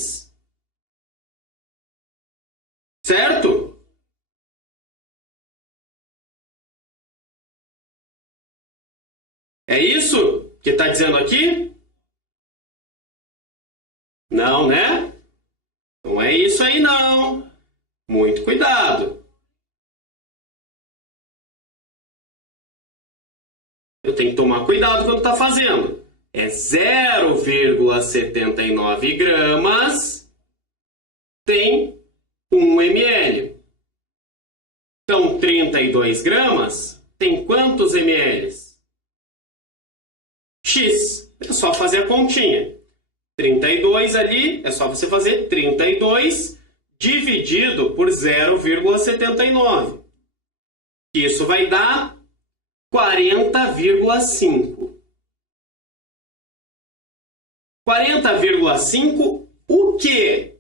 Certo? É isso que está dizendo aqui? Não, né? Não é isso aí, não. Muito cuidado. Eu tenho que tomar cuidado quando está fazendo. É 0,79 gramas tem 1 ml. Então, 32 gramas tem quantos ml? X. É só fazer a continha. 32 ali, é só você fazer 32 dividido por 0,79. Isso vai dar 40,5. 40,5 o quê?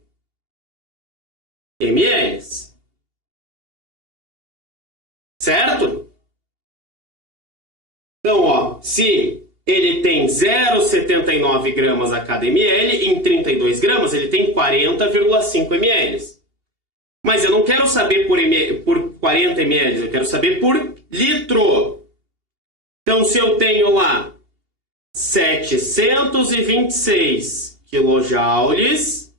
ml. Certo? Então, ó, se ele tem 0,79 gramas a cada ml, em 32 gramas ele tem 40,5 ml. Mas eu não quero saber por 40 ml, eu quero saber por litro. Então, se eu tenho lá 726 quilojoules,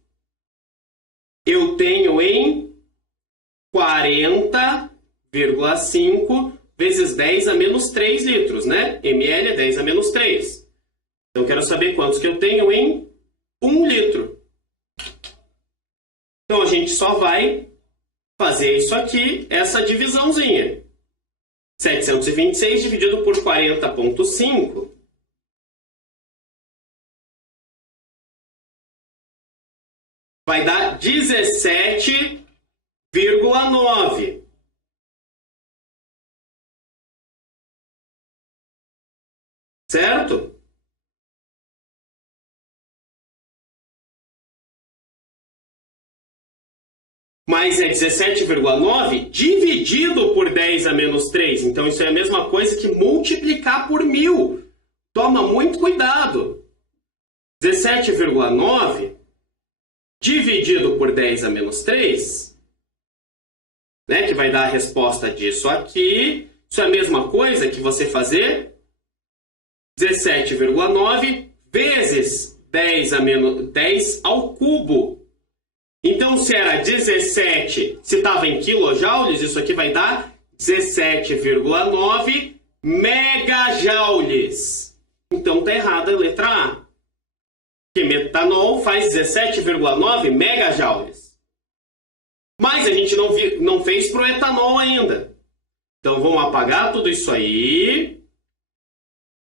eu tenho em 40,5 vezes 10 a menos 3 litros, né? ml é 10 a menos 3. Então, eu quero saber quantos que eu tenho em 1 litro. Então, a gente só vai fazer isso aqui, essa divisãozinha. 726 dividido por 40,5 vai dar 17,9. Certo? Mas é 17,9 dividido por 10 a menos 3. Então, isso é a mesma coisa que multiplicar por 1000. Toma muito cuidado. 17,9 dividido por 10 a menos 3, né, que vai dar a resposta disso aqui. Isso é a mesma coisa que você fazer 17,9 vezes 10 ao cubo. Então, se era 17, se estava em quilojoules, isso aqui vai dar 17,9 megajoules. Então está errada a letra A. Porque metanol faz 17,9 megajoules. Mas a gente não fez para o etanol ainda. Então vamos apagar tudo isso aí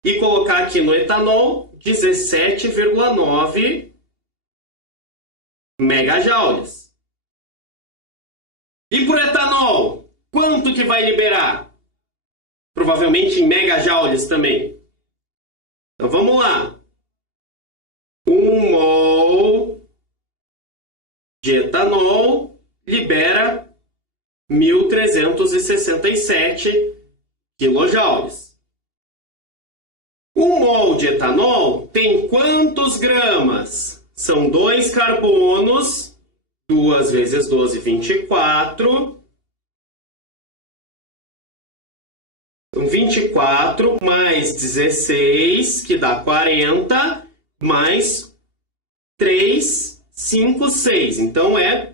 e colocar aqui no etanol 17,9 megajoules. E para o etanol, quanto que vai liberar? Provavelmente em megajoules também. Então vamos lá. 1 mol de etanol libera 1.367 quilojoules. 1 mol de etanol tem quantos gramas? São 2 carbonos, 2 vezes 12, 24. Então, 24 mais 16, que dá 40, mais 3, 5, 6. Então, é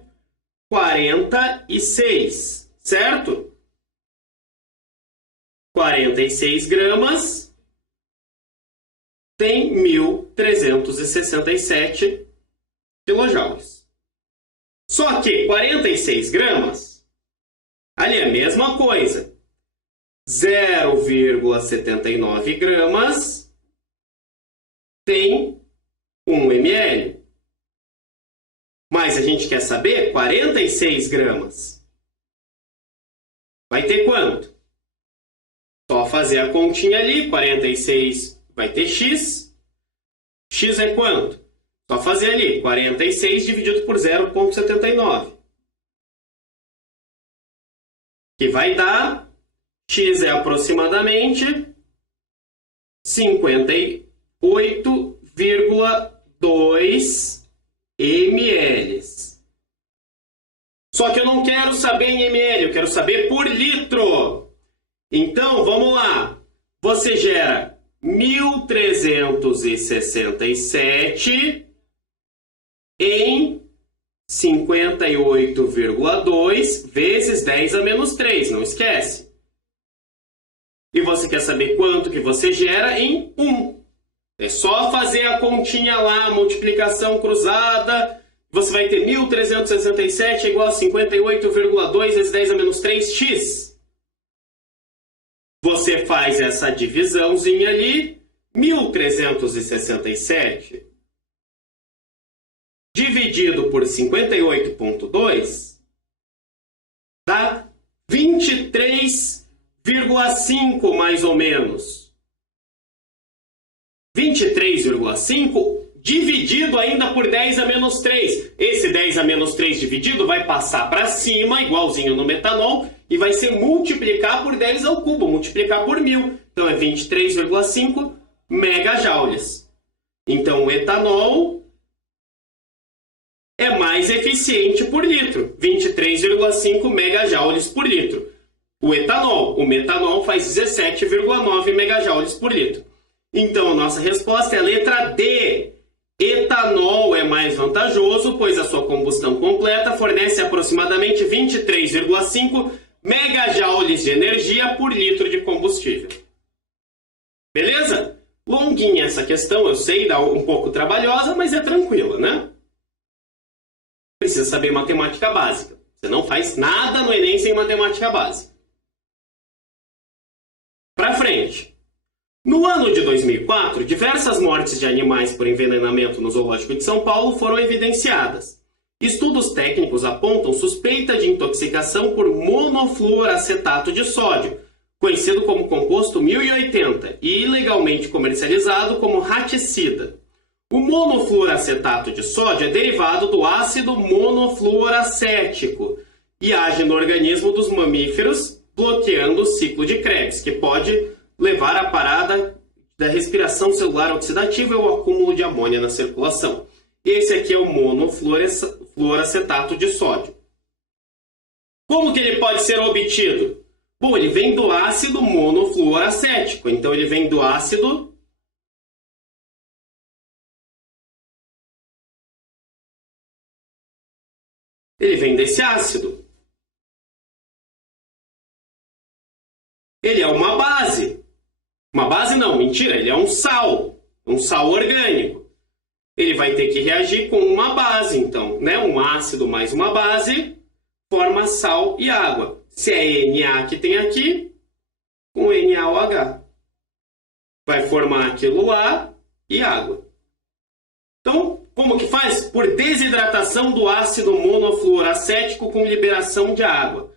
46, certo? 46 gramas tem 1.367 quilojoules. Só que 46 gramas, ali é a mesma coisa. 0,79 gramas tem 1 ml. Mas a gente quer saber 46 gramas. Vai ter quanto? Só fazer a continha ali. 46 vai ter x. X é quanto? Só fazer ali. 46 dividido por 0,79. Que vai dar... X é aproximadamente 58,2 ml. Só que eu não quero saber em ml, eu quero saber por litro. Então, vamos lá. Você gera 1.367 em 58,2 vezes 10 a menos 3, não esquece. E você quer saber quanto que você gera em 1. É só fazer a continha lá, a multiplicação cruzada. Você vai ter 1.367 igual a 58,2 vezes 10 a menos 3x. Você faz essa divisãozinha ali. 1.367 dividido por 58,2 dá 23,5 mais ou menos. 23,5 dividido ainda por 10 a menos 3. Esse 10 a menos 3 dividido vai passar para cima, igualzinho no metanol, e vai ser multiplicar por 10 ao cubo, multiplicar por 1.000. Então é 23,5 megajoules. Então o etanol é mais eficiente por litro, 23,5 megajoules por litro. O metanol faz 17,9 megajoules por litro. Então, a nossa resposta é a letra D. Etanol é mais vantajoso, pois a sua combustão completa fornece aproximadamente 23,5 megajoules de energia por litro de combustível. Beleza? Longuinha essa questão, eu sei, dá um pouco trabalhosa, mas é tranquila, né? Precisa saber matemática básica. Você não faz nada no Enem sem matemática básica. Para frente. No ano de 2004, diversas mortes de animais por envenenamento no Zoológico de São Paulo foram evidenciadas. Estudos técnicos apontam suspeita de intoxicação por monofluoracetato de sódio, conhecido como composto 1080 e ilegalmente comercializado como raticida. O monofluoracetato de sódio é derivado do ácido monofluoracético e age no organismo dos mamíferos, bloqueando o ciclo de Krebs, que pode levar à parada da respiração celular oxidativa e ao acúmulo de amônia na circulação. Esse aqui é o monofluoracetato de sódio. Como que ele pode ser obtido? Bom, ele vem do ácido monofluoracético. Então, ele vem do ácido desse ácido. Ele é uma base. Uma base não, mentira, ele é um sal orgânico. Ele vai ter que reagir com uma base, então, né? Um ácido mais uma base forma sal e água. Se é Na que tem aqui, com NaOH. Vai formar aquilo lá e água. Então, como que faz? Por desidratação do ácido monofluoracético com liberação de água.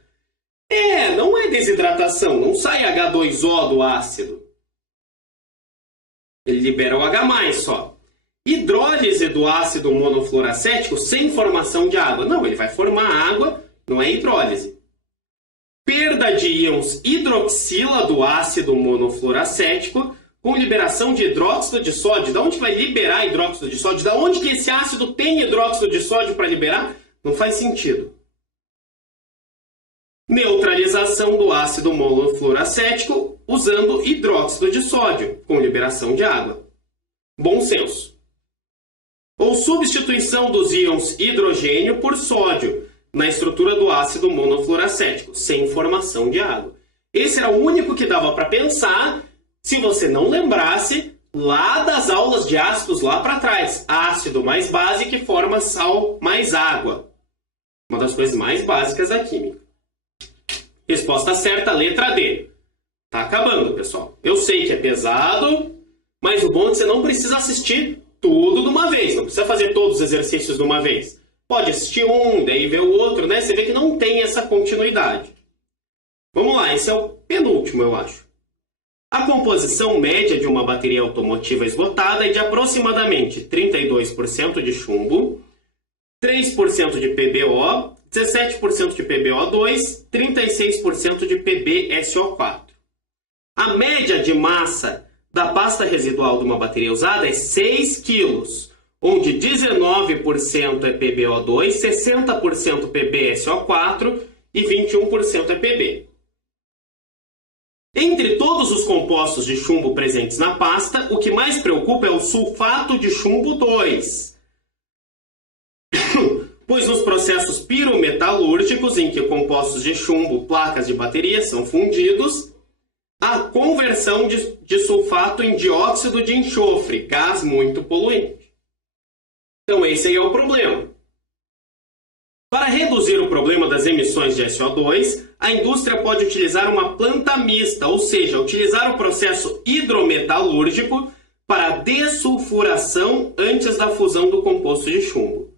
Não é desidratação, não sai H2O do ácido. Ele libera o H+, só. Hidrólise do ácido monofluoracético sem formação de água. Não, ele vai formar água, não é hidrólise. Perda de íons hidroxila do ácido monofluoracético com liberação de hidróxido de sódio. Da onde vai liberar hidróxido de sódio? Da onde que esse ácido tem hidróxido de sódio para liberar? Não faz sentido. Neutralização do ácido monofluoracético usando hidróxido de sódio com liberação de água. Bom senso. Ou substituição dos íons hidrogênio por sódio na estrutura do ácido monofluoracético, sem formação de água. Esse era o único que dava para pensar se você não lembrasse lá das aulas de ácidos lá para trás. Ácido mais base que forma sal mais água. Uma das coisas mais básicas da química. Resposta certa, letra D. Tá acabando, pessoal. Eu sei que é pesado, mas o bom é que você não precisa assistir tudo de uma vez. Não precisa fazer todos os exercícios de uma vez. Pode assistir um, daí ver o outro, né? Você vê que não tem essa continuidade. Vamos lá, esse é o penúltimo, eu acho. A composição média de uma bateria automotiva esgotada é de aproximadamente 32% de chumbo, 3% de PbO, 17% de PbO2, 36% de PbSO4. A média de massa da pasta residual de uma bateria usada é 6 kg, onde 19% é PbO2, 60% PbSO4 e 21% é Pb. Entre todos os compostos de chumbo presentes na pasta, o que mais preocupa é o sulfato de chumbo 2. Pois nos processos pirometalúrgicos, em que compostos de chumbo, placas de bateria, são fundidos, há conversão de sulfato em dióxido de enxofre, gás muito poluente. Então esse aí é o problema. Para reduzir o problema das emissões de SO2, a indústria pode utilizar uma planta mista, ou seja, utilizar o processo hidrometalúrgico para dessulfuração antes da fusão do composto de chumbo.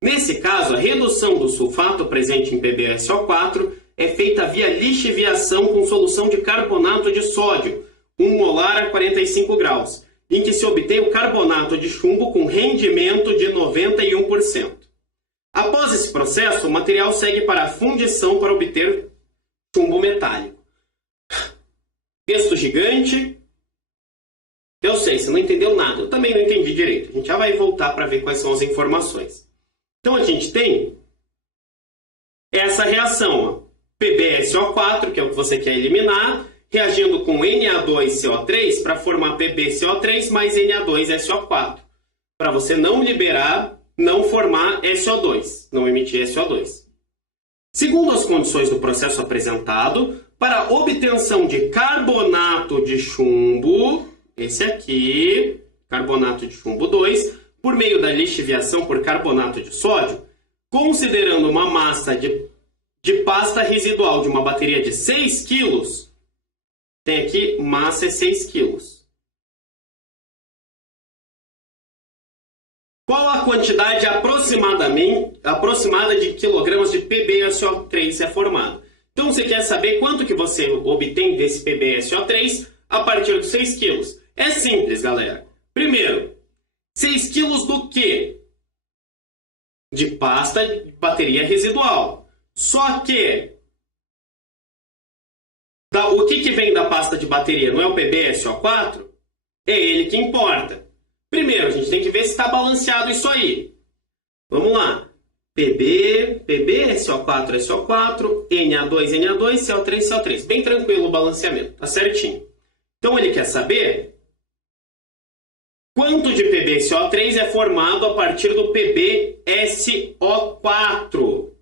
Nesse caso, a redução do sulfato presente em PbSO4 é feita via lixiviação com solução de carbonato de sódio, 1 molar a 45 graus, em que se obtém o carbonato de chumbo com rendimento de 91%. Após esse processo, o material segue para a fundição para obter chumbo metálico. Texto gigante. Eu sei, você não entendeu nada. Eu também não entendi direito. A gente já vai voltar para ver quais são as informações. Então a gente tem essa reação, ó, PbSO4, que é o que você quer eliminar, reagindo com Na2CO3 para formar PbCO3 mais Na2SO4, para você não liberar, não formar SO2, não emitir SO2. Segundo as condições do processo apresentado, para obtenção de carbonato de chumbo, esse aqui, carbonato de chumbo 2, por meio da lixiviação por carbonato de sódio, considerando uma massa de pasta residual de uma bateria de 6 kg, tem aqui massa é 6 kg. Qual a quantidade aproximada de quilogramas de PbSO3 é formada? Então você quer saber quanto que você obtém desse PbSO3 a partir dos 6 kg. É simples, galera. Primeiro, 6 kg do quê? De pasta de bateria residual. Só que o que vem da pasta de bateria? Não é o PbSO4? É ele que importa. Primeiro, a gente tem que ver se está balanceado isso aí. Vamos lá. PB, SO4, SO4, Na2, Na2, CO3, CO3. Bem tranquilo o balanceamento, tá certinho. Então ele quer saber quanto de PbSO3 é formado a partir do PbSO4.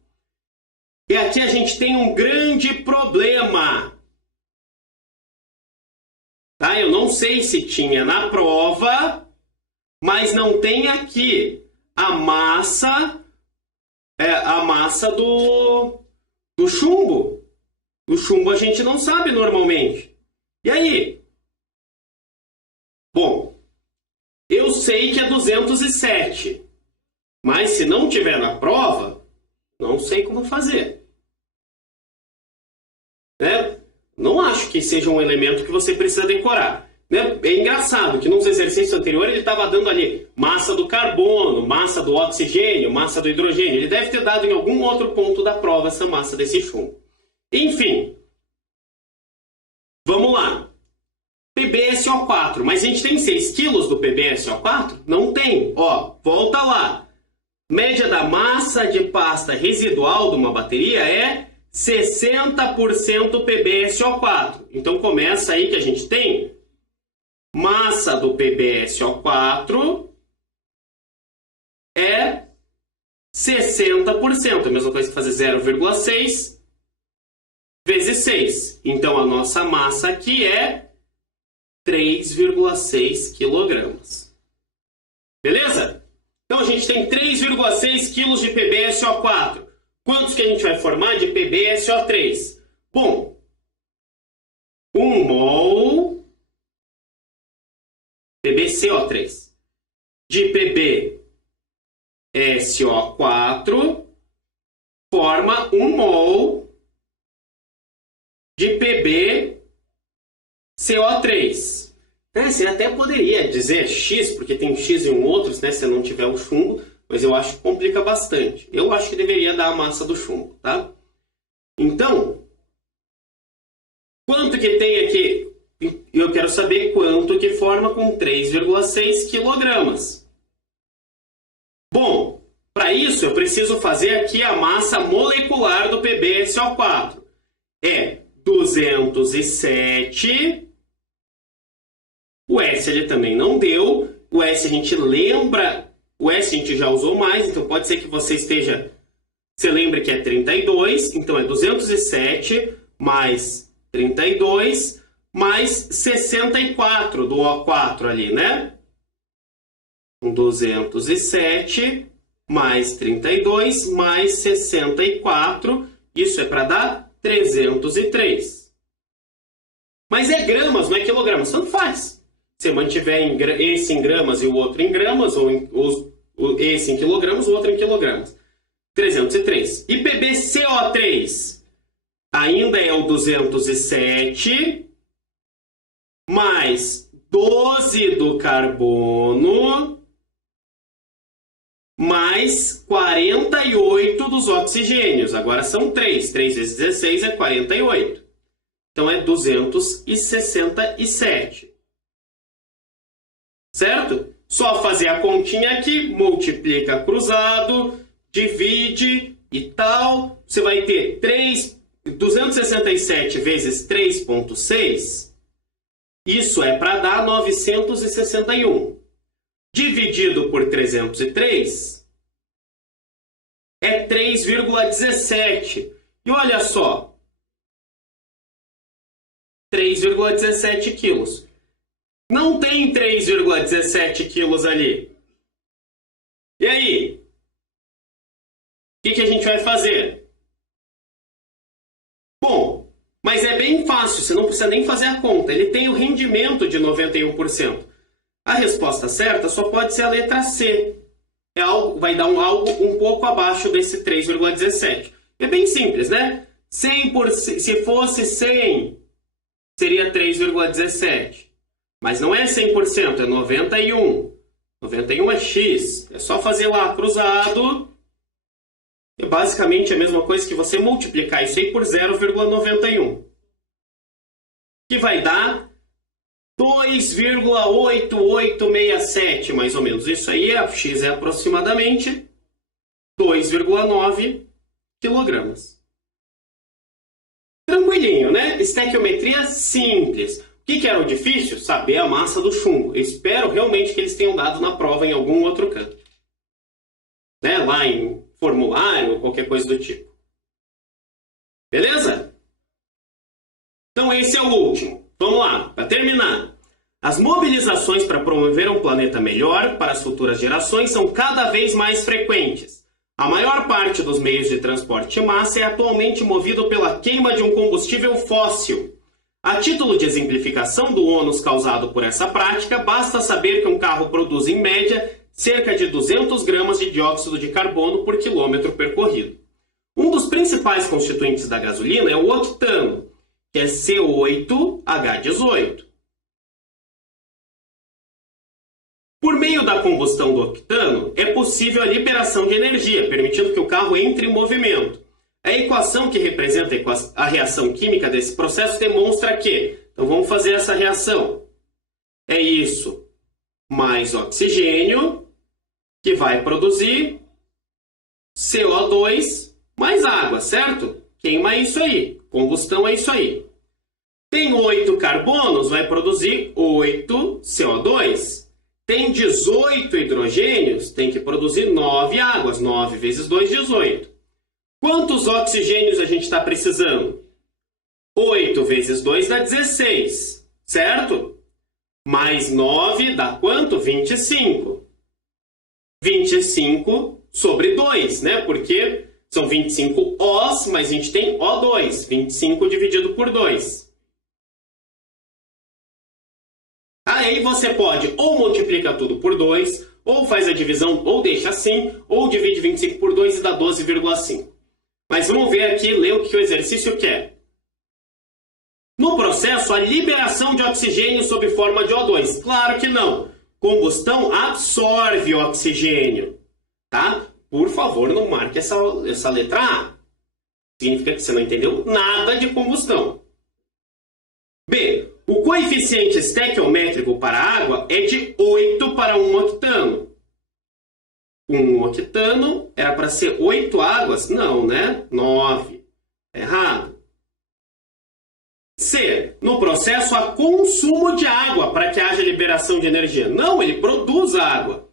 E aqui a gente tem um grande problema. Tá? Eu não sei se tinha na prova, mas não tem aqui a massa do chumbo. O chumbo a gente não sabe normalmente. E aí? Bom, eu sei que é 207, mas se não tiver na prova, não sei como fazer. Né? Não acho que seja um elemento que você precisa decorar. Né? É engraçado que nos exercícios anteriores ele estava dando ali massa do carbono, massa do oxigênio, massa do hidrogênio. Ele deve ter dado em algum outro ponto da prova essa massa desse chumbo. Enfim, vamos lá. PbSO4, mas a gente tem 6 quilos do PbSO4? Não tem. Ó, volta lá. Média da massa de pasta residual de uma bateria é 60% PbSO4. Então começa aí que a gente tem massa do PbSO4 é 60%. A mesma coisa que fazer 0,6 vezes 6. Então a nossa massa aqui é 3,6 kg. Beleza? Então a gente tem 3,6 kg de PbSO4. Quantos que a gente vai formar de PbSO3? Bom, 1 mol PbCO3 de PbSO4 forma 1 mol de PbCO3. Você até poderia dizer X, porque tem X em outros, né, se não tiver o chumbo, mas eu acho que complica bastante. Eu acho que deveria dar a massa do chumbo, tá? Então, quanto que tem aqui? Eu quero saber quanto que forma com 3,6 kg. Bom, para isso eu preciso fazer aqui a massa molecular do PbSO4. É 207. O S ele também não deu. O S a gente lembra. O S a gente já usou mais, então pode ser que você esteja... Você lembra que é 32, então é 207 mais 32 mais 64 do O4 ali, né? 207 mais 32 mais 64. Isso é para dar 303. Mas é gramas, não é quilogramas. Tanto faz. Se mantiver esse em gramas e o outro em gramas, ou esse em quilogramas, o outro em quilogramas. 303. E PbCO3 ainda é o 207 mais 12 do carbono mais 48 dos oxigênios. Agora são 3. 3 vezes 16 é 48. Então é 267. Certo? Só fazer a continha aqui, multiplica cruzado, divide e tal. Você vai ter 267 vezes 3,6. Isso é para dar 961. Dividido por 303 é 3,17. E olha só, 3,17 quilos. Não tem 3,17 quilos ali. E aí? O que a gente vai fazer? Bom, mas é bem fácil, você não precisa nem fazer a conta. Ele tem o rendimento de 91%. A resposta certa só pode ser a letra C. Vai dar algo um pouco abaixo desse 3,17. É bem simples, né? 100%, se fosse 100, seria 3,17. Mas não é 100%, é 91. 91 é X. É só fazer lá, cruzado. É basicamente a mesma coisa que você multiplicar isso aí por 0,91. Que vai dar 2,8867, mais ou menos. Isso aí, X é aproximadamente 2,9 quilogramas. Tranquilinho, né? Estequiometria simples. O que era o difícil? Saber a massa do chumbo. Eu espero realmente que eles tenham dado na prova em algum outro canto. Né? Lá em formulário ou qualquer coisa do tipo. Beleza? Então esse é o último. vamos lá, para terminar. As mobilizações para promover um planeta melhor para as futuras gerações são cada vez mais frequentes. A maior parte dos meios de transporte de massa é atualmente movido pela queima de um combustível fóssil. A título de exemplificação do ônus causado por essa prática, basta saber que um carro produz, em média, cerca de 200 gramas de dióxido de carbono por quilômetro percorrido. Um dos principais constituintes da gasolina é o octano, que é C8H18. Por meio da combustão do octano, é possível a liberação de energia, permitindo que o carro entre em movimento. A equação que representa a reação química desse processo demonstra que, então vamos fazer essa reação, é isso mais oxigênio, que vai produzir CO2 mais água, certo? Queima isso aí, combustão é isso aí. Tem 8 carbonos, vai produzir 8 CO2. Tem 18 hidrogênios, tem que produzir 9 águas. 9 vezes 2, 18. Quantos oxigênios a gente está precisando? 8 vezes 2 dá 16, certo? Mais 9 dá quanto? 25. 25 sobre 2, né? Porque são 25 Os, mas a gente tem O2. 25 dividido por 2. Aí você pode ou multiplica tudo por 2, ou faz a divisão, ou deixa assim, ou divide 25 por 2 e dá 12,5. Mas vamos ver aqui, ler o que o exercício quer. No processo, a liberação de oxigênio sob forma de O2. Claro que não. Combustão absorve oxigênio. Tá? Por favor, não marque essa letra A. Significa que você não entendeu nada de combustão. B. O coeficiente estequiométrico para a água é de 8 para 1 octano. 1 octano era para ser 8 águas? Não, né? 9. Errado. C. No processo há consumo de água para que haja liberação de energia. Não, ele produz água.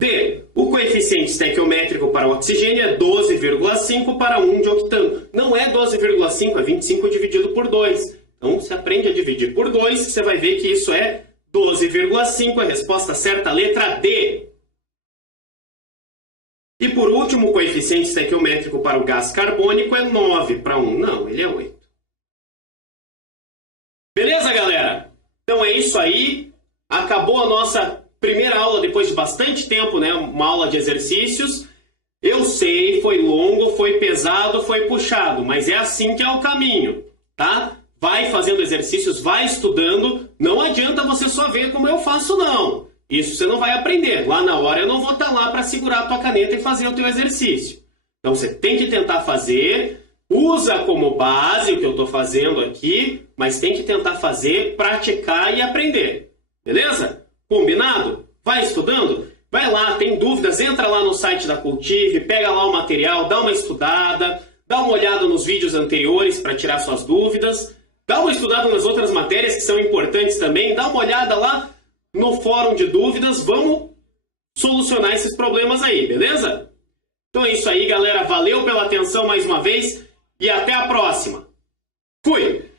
D. O coeficiente estequiométrico para o oxigênio é 12,5 para 1 de octano. Não é 12,5, é 25 dividido por 2. Então, você aprende a dividir por 2, você vai ver que isso é 12,5. A resposta certa, letra D. E por último, o coeficiente estequiométrico para o gás carbônico é 9 para 1. Não, ele é 8. Beleza, galera? Então é isso aí. Acabou a nossa primeira aula depois de bastante tempo, né? Uma aula de exercícios. Eu sei, foi longo, foi pesado, foi puxado, mas é assim que é o caminho, tá? Vai fazendo exercícios, vai estudando. Não adianta você só ver como eu faço, não. Isso você não vai aprender. Lá na hora eu não vou estar lá para segurar a tua caneta e fazer o teu exercício. Então você tem que tentar fazer, usa como base o que eu estou fazendo aqui, mas tem que tentar fazer, praticar e aprender. Beleza? Combinado? Vai estudando? Vai lá, tem dúvidas, entra lá no site da Cultive, pega lá o material, dá uma estudada, dá uma olhada nos vídeos anteriores para tirar suas dúvidas, dá uma estudada nas outras matérias que são importantes também, dá uma olhada lá no fórum de dúvidas, vamos solucionar esses problemas aí, beleza? Então é isso aí, galera, valeu pela atenção mais uma vez e até a próxima. Fui!